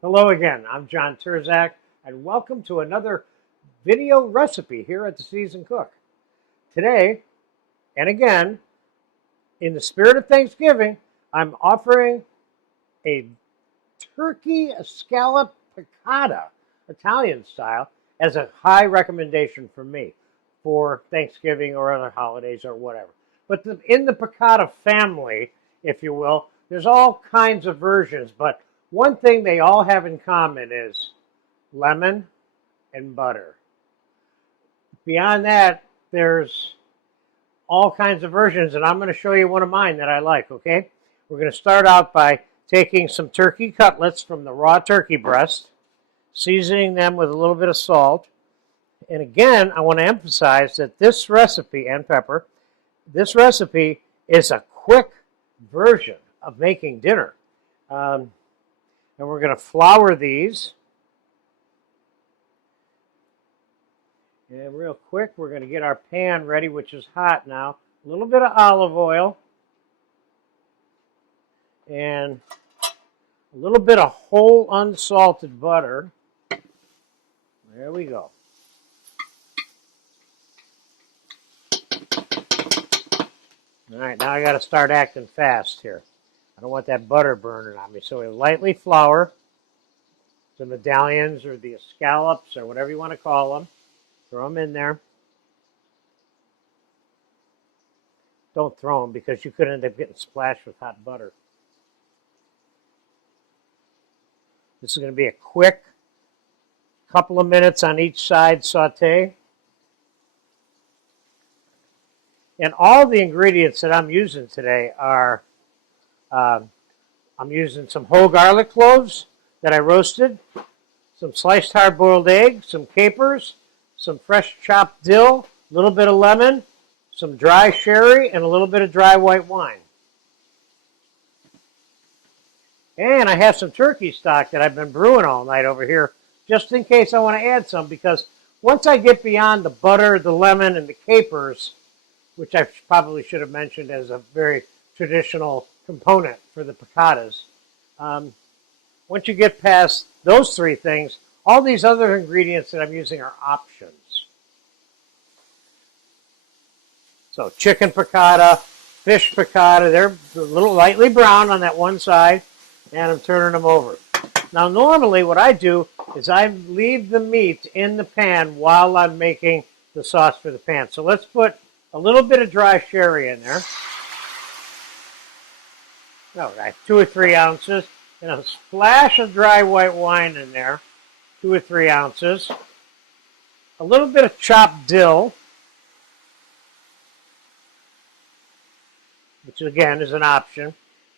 Hello again, I'm John Terzak, and welcome to another video recipe here at the Seasoned Cook. Today, and again, in the spirit of Thanksgiving, I'm offering a turkey scallop piccata, Italian style, as a high recommendation for me for Thanksgiving or other holidays or whatever. But in the piccata family, if you will, there's all kinds of versions, but one thing they all have in common is lemon and butter. Beyond that, there's all kinds of versions, and I'm going to show you one of mine that I like, okay? We're going to start out by taking some turkey cutlets from the raw turkey breast, seasoning them with a little bit of salt. And again, I want to emphasize that this recipe, and pepper, this recipe is a quick version of making dinner. And we're going to flour these. And real quick, we're going to get our pan ready, which is hot now. A little bit of olive oil. And a little bit of whole unsalted butter. There we go. All right, now I got to start acting fast here. I don't want that butter burning on me. So we lightly flour the medallions or the scallops or whatever you want to call them. Throw them in there. Don't throw them because you could end up getting splashed with hot butter. This is going to be a quick couple of minutes on each side saute. And all the ingredients that I'm using today are I'm using some whole garlic cloves that I roasted, some sliced hard-boiled egg, some capers, some fresh chopped dill, a little bit of lemon, some dry sherry, and a little bit of dry white wine. And I have some turkey stock that I've been brewing all night over here, just in case I want to add some, because once I get beyond the butter, the lemon, and the capers, which I probably should have mentioned as a very traditional component for the piccatas. Once you get past those three things, all these other ingredients that I'm using are options. So chicken piccata, fish piccata, they're a little lightly brown on that one side, and I'm turning them over. Now normally what I do is I leave the meat in the pan while I'm making the sauce for the pan. So let's put a little bit of dry sherry in there. All right, 2 or 3 ounces. And a splash of dry white wine in there, 2 or 3 ounces. A little bit of chopped dill, which again is an option.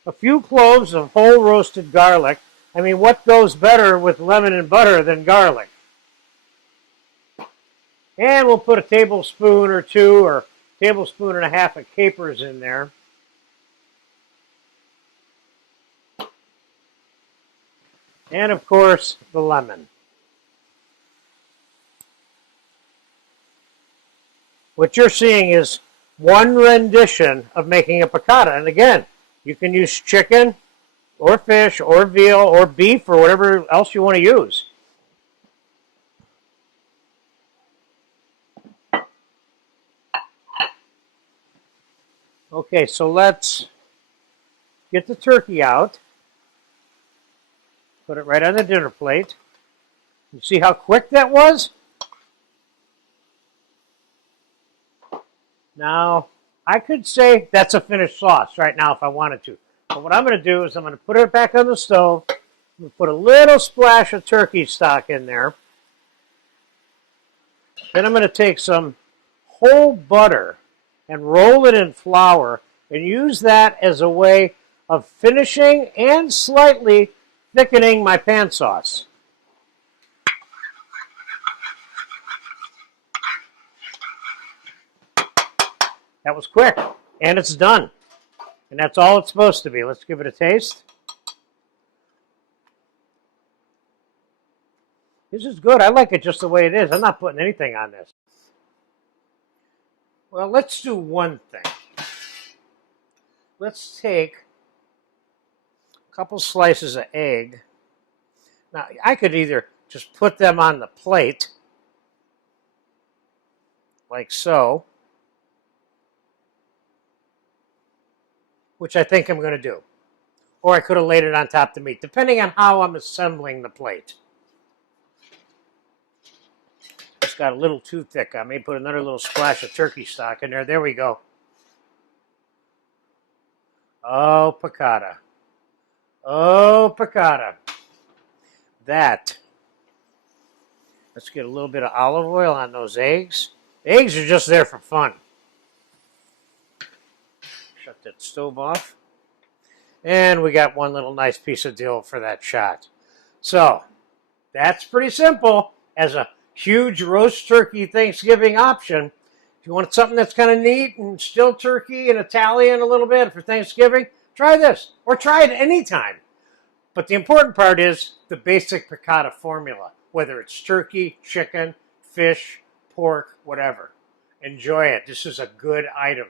A few cloves of whole roasted garlic. I mean, what goes better with lemon and butter than garlic? And we'll put a tablespoon or 2 or a tablespoon and a half of capers in there. And of course, the lemon. What you're seeing is one rendition of making a piccata. And again, you can use chicken or fish or veal or beef or whatever else you want to use. Okay, so let's get the turkey out. Put it right on the dinner plate. You see how quick that was? Now, I could say that's a finished sauce right now if I wanted to. But what I'm going to do is I'm going to put it back on the stove. I'm going to put a little splash of turkey stock in there. Then I'm going to take some whole butter and roll it in flour and use that as a way of finishing and slightly thickening my pan sauce. That was quick, and it's done. And that's all it's supposed to be. Let's give it a taste. This is good. I like it just the way it is. I'm not putting anything on this. Well, let's do one thing. Let's take a couple slices of egg, Now, I could either just put them on the plate, like so, which I think I'm going to do. Or I could have laid it on top of the meat, depending on how I'm assembling the plate. It's got a little too thick. I may put another little splash of turkey stock in there. There we go. Oh, piccata. Oh, piccata. That. Let's get a little bit of olive oil on those eggs. The eggs are just there for fun. Shut that stove off. And we got one little nice piece of dill for that shot. So, that's pretty simple as a huge roast turkey Thanksgiving option. If you want something that's kind of neat and still turkey and Italian a little bit for Thanksgiving, try this. Or try it anytime. But the important part is the basic piccata formula, whether it's turkey, chicken, fish, pork, whatever. Enjoy it. This is a good item.